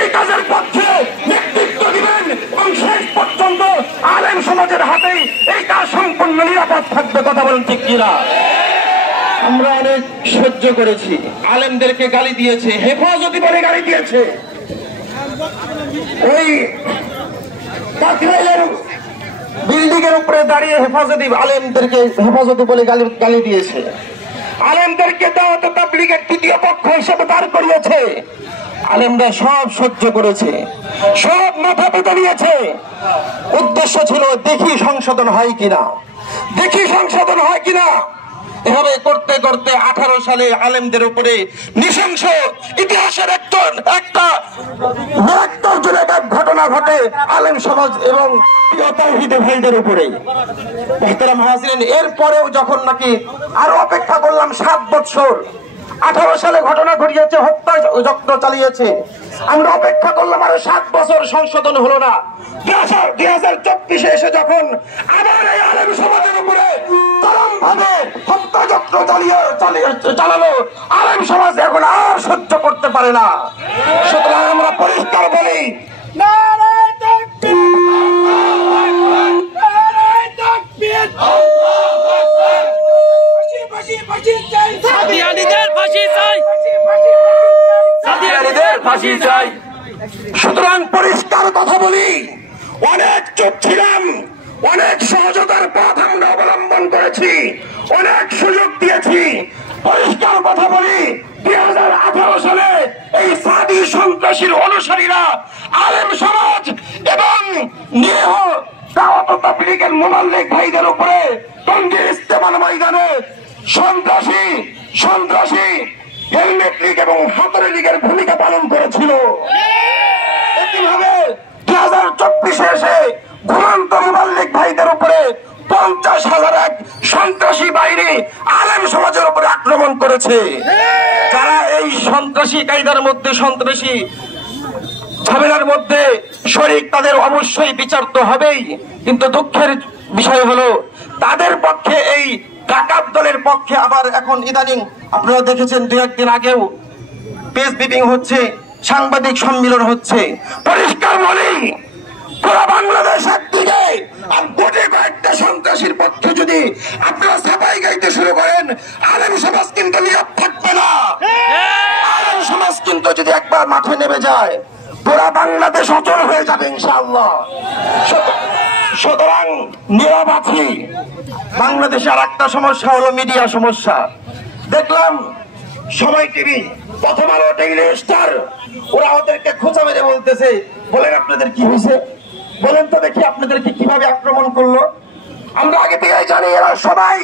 এই কাজের পক্ষে নেতৃত্ব দিবেন এবং শেষ পর্যন্ত আলেম সমাজের হাতেই এই কাজ সম্পূর্ণ নিরাপদ থাকবে। কথা বলেন ঠিক কিনা? আমরা অনেক সহ্য করেছি, আলেমদেরকে গালি দিয়েছে, হেফাজতি বলে গালি দিয়েছে, ওই কাকরাইলের বিল্ডিং এর উপরে দাঁড়িয়ে হেফাজতি আলেমদেরকে হেফাজতি বলে গালি দিয়েছে, আলেমদেরকে দাওয়াত তাবলীগের তৃতীয় পক্ষ হিসেবে দাঁড় করিয়েছে। আলেমরা সব সহ্য করেছে, সব মাথা পেতে নিয়েছে। উদ্দেশ্য ছিল দেখি সংশোধন হয় কিনা, দেখি সংশোধন হয় কিনা। এভাবে করতে করতে 18 সালে আলেমদের উপরে নৃশংস ইতিহাসের একটা ঘটনা ঘটে আলেম সমাজ এবং ভাইদের উপরে। এরপরেও যখন নাকি আরো অপেক্ষা করলাম 7 বছর, 18 সালে ঘটনা ঘটিয়েছে, হত্যা যত্ন চালিয়েছে, আমরা অপেক্ষা করলাম আরো 7 বছর, সংশোধন হলো না। 2024 এসে যখন আবার এই আলেম সমাজের উপরে চরমভাবে হত্যা যত্ন চালালো আলেম সমাজ এখন আর সহ্য করতে পারে না। সুতরাং আমরা পরিষ্কার বলি, নারায়ে তাকবীর, নারায়ে তাকবীর, আল্লাহু আকবার, ফাঁসি চাই, সাদিয়ানীদের ফাঁসি চাই, সাদিয়ানীদের ফাঁসি চাই। সুতরাং পরিষ্কার কথা বলি, অনেক চুপ ছিলাম, অনেক সহজতার পথ আমরা অবলম্বন করেছি, অনেক সুযোগ দিয়েছি। পরিষ্কার কথা বলি, 2018 সালে এই সাদি সন্ত্রাসীর অনুসারীরা আলেম সমাজ এবং নিরীহ দাওয়াত তাবলীগের মুবাল্লিগ ভাইদের উপরে টঙ্গীর ইস্তেমার ময়দানে সন্ত্রাসী হেলমেট লীগ এবং হাতুড়ি লীগের ভূমিকা পালন করেছিল। একইভাবে 2024 এসে ঘুমন্ত মুবাল্লিগ ভাইদের উপরে 50,000 এক সন্ত্রাসী বাহিনী আলেম সমাজের উপরে আক্রমণ করেছে। যারা এই সন্ত্রাসী কায়দার মধ্যে, সন্ত্রাসী ঝামেলার মধ্যে শরীক, তাদের অবশ্যই বিচার তো হবেই। কিন্তু দুঃখের বিষয় হলো তাদের পক্ষে, এই ডাকাত দলের পক্ষে আবার এখন ইদানিং আপনারা দেখেছেন 2-1 দিন আগেও প্রেস ব্রিফিং হচ্ছে, সাংবাদিক সম্মেলন হচ্ছে। পরিষ্কার বলি, পুরো বাংলাদেশ একদিকে আর গোটে কয়েকটা সন্ত্রাসীর পক্ষে যদি আপনারা সাফাই গাইতে শুরু করেন, আলেম সমাজ কিন্তু নীরব থাকবে না। আলেম সমাজ কিন্তু যদি একবার মাঠে নেমে যায়, পুরো বাংলাদেশ অচল হয়ে যাবে ইনশাআল্লাহ। সুতরাং নীরব আছি। বাংলাদেশে আর একটা সমস্যা হলো মিডিয়া সমস্যা। দেখলাম সময় টিভি, প্রথম আলো, ডেইলি স্টার, ওরা ওদেরকে খোঁচা মেরে বলতেছে, বলেন আপনাদের কি হয়েছে, বলেন তো দেখি আপনাদেরকে কিভাবে আক্রমণ করলো। আমরা আগে থেকে জানি এরা সবাই